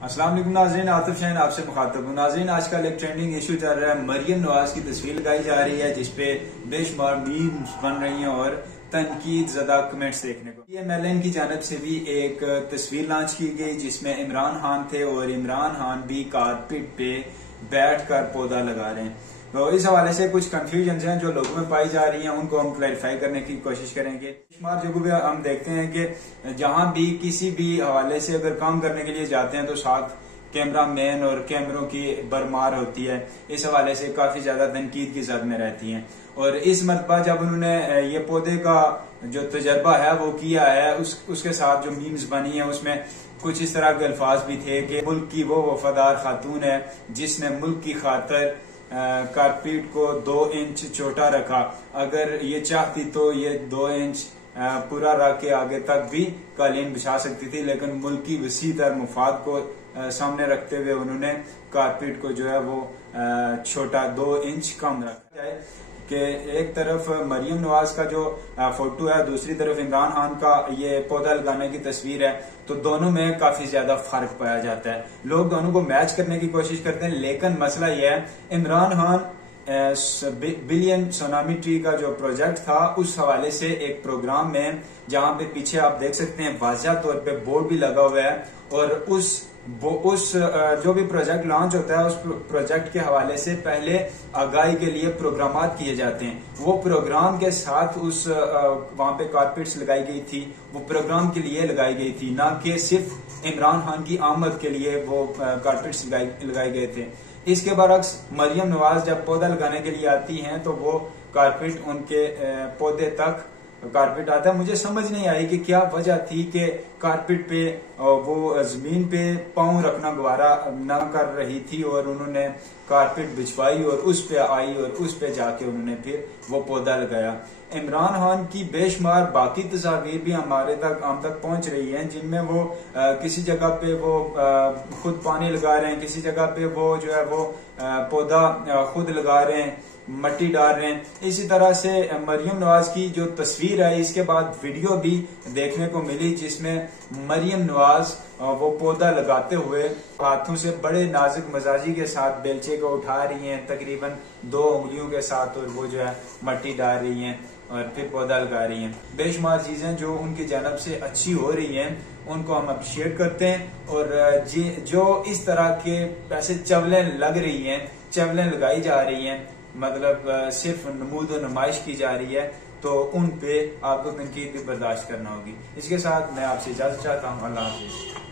अस्सलाम वालेकुम नाज़रीन, आतिफ शाहीन आपसे मुखातब हूँ। नाज़रीन, आजकल एक ट्रेंडिंग इशू चल रहा है। मरियम नवाज की तस्वीर लगाई जा रही है जिसपे बेशुमार मीम्स बन रही हैं और तनकीद ज़दा कमेंट्स देखने को। PMLN की जानब से भी एक तस्वीर लॉन्च की गई जिसमें इमरान खान थे और इमरान खान भी कारपेट पे बैठ कर पौधा लगा रहे हैं। तो इस हवाले से कुछ कंफ्यूजन हैं जो लोगों में पाई जा रही हैं, उनको हम क्लैरिफाई करने की कोशिश करेंगे। शुमार जगहों पे हम देखते हैं कि जहां भी किसी भी हवाले से अगर काम करने के लिए जाते हैं तो साथ कैमरा मैन और कैमरों की भरमार होती है। इस हवाले से काफी ज्यादा तनकीद की जद में रहती हैं। और इस मरतबा जब उन्होंने ये पौधे का जो तजर्बा है वो किया है, उसके साथ जो मीम्स बनी है उसमें कुछ इस तरह के अल्फाज भी थे कि मुल्क की वो वफादार खातून है जिसने मुल्क की खातर कारपेट को 2 इंच छोटा रखा। अगर ये चाहती तो ये 2 इंच पूरा रख के आगे तक भी कालीन बिछा सकती थी, लेकिन मुल्क की वसी तर मुफाद को सामने रखते हुए उन्होंने कारपेट को जो है वो छोटा 2 इंच कम रखा जाए। कि एक तरफ मरियम नवाज का जो फोटो है, दूसरी तरफ इमरान खान का ये पौधा लगाने की तस्वीर है, तो दोनों में काफी ज्यादा फर्क पाया जाता है। लोग दोनों को मैच करने की कोशिश करते हैं, लेकिन मसला यह है Imran Khan billion tsunami tree का जो प्रोजेक्ट था उस हवाले से एक प्रोग्राम में, जहां पे पीछे आप देख सकते हैं वाज़ा तौर पे बोर्ड भी लगा हुआ है, और उस जो भी प्रोजेक्ट लॉन्च होता है उस प्रोजेक्ट के हवाले से पहले आगाही के लिए प्रोग्राम किए जाते हैं। वो प्रोग्राम के साथ उस वहां पे कारपेट्स लगाई गई थी, वो प्रोग्राम के लिए लगाई गई थी, ना कि सिर्फ इमरान खान की आमद के लिए वो कारपेट्स लगाए गए थे। इसके बरक्स मरियम नवाज जब पौधा लगाने के लिए आती हैं तो वो कारपेट उनके पौधे तक कारपेट आता है। मुझे समझ नहीं आई कि क्या वजह थी कि कारपेट पे वो जमीन पे पांव रखना गवारा ना कर रही थी और उन्होंने कारपेट बिछवाई और उस पे आई और उस पे जाके उन्होंने फिर वो पौधा लगाया। इमरान खान की बेशुमार बाकी तस्वीर भी हम तक पहुंच रही हैं, जिनमें वो किसी जगह पे वो खुद पानी लगा रहे हैं, किसी जगह पे वो जो है वो पौधा खुद लगा रहे हैं, मट्टी डाल रहे हैं। इसी तरह से मरियम नवाज की जो तस्वीर है, इसके बाद वीडियो भी देखने को मिली जिसमें मरियम नवाज वो पौधा लगाते हुए हाथों से बड़े नाजुक मजाजी के साथ बेलचे को उठा रही हैं, तकरीबन 2 उंगलियों के साथ, और वो जो है मट्टी डाल रही हैं और फिर पौधा लगा रही हैं। बेशुमार चीजें जो उनकी जानब से अच्छी हो रही हैं उनको हम अप्रिशिएट करते हैं। और जो इस तरह के ऐसे चवलें लग रही हैं, चवलें लगाई जा रही हैं, मतलब सिर्फ नमूद और नुमाइश की जा रही है, तो उन पे आपको तनकीद भी बर्दाश्त करना होगी। इसके साथ मैं आपसे इजाजत चाहता हूँ। अल्लाह हाफिज।